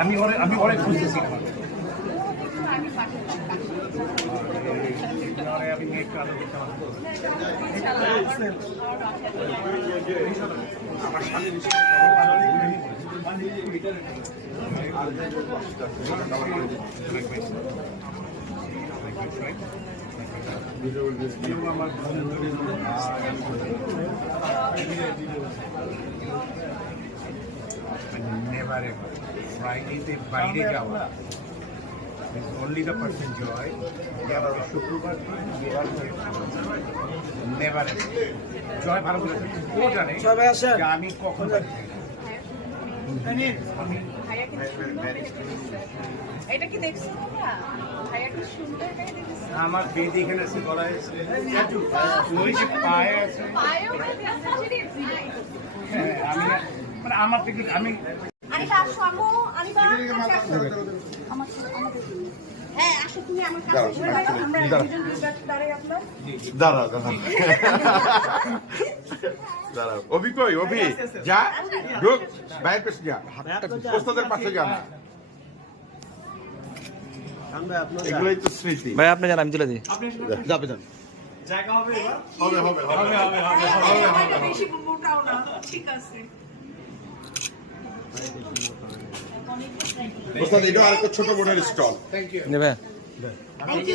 আমি অনেক খুঁজতেছি never ever Friday বাইরে যাওয়া is only the person joy never শুক্রবার never ever জয় ভালো করে ও জানে সবাই আসেন যে আমি কখন বাড়ি এটা কি দেখছো তোমরা ভাইয়া কি সুন্দর করে দেখছো আমার বেদি এখানে আছে গলায় ওই যে পায়ে আছে পায়েও দেখছো হ্যাঁ আমি মানে আমার থেকে আমি আনিবা আসো আমু আনিবা আসো আমাদের হ্যাঁ আসো তুমি আমার কাছে আমরা দুজন দুজন দাঁড়াই আপনার দাঁড়া অভি কই অভি যা ঢুক বাইরের পাশে যা ওস্তাদের পাশে যা না এগুলোই তো স্মৃতি ভাই আপনি জান আমি তুলে দিই যাবে যান জায়গা হবে এবার হবে বেশি মোটাও না ঠিক আছে ওস্তাদ এটা আরেকটা ছোট বোনের স্টল নেবে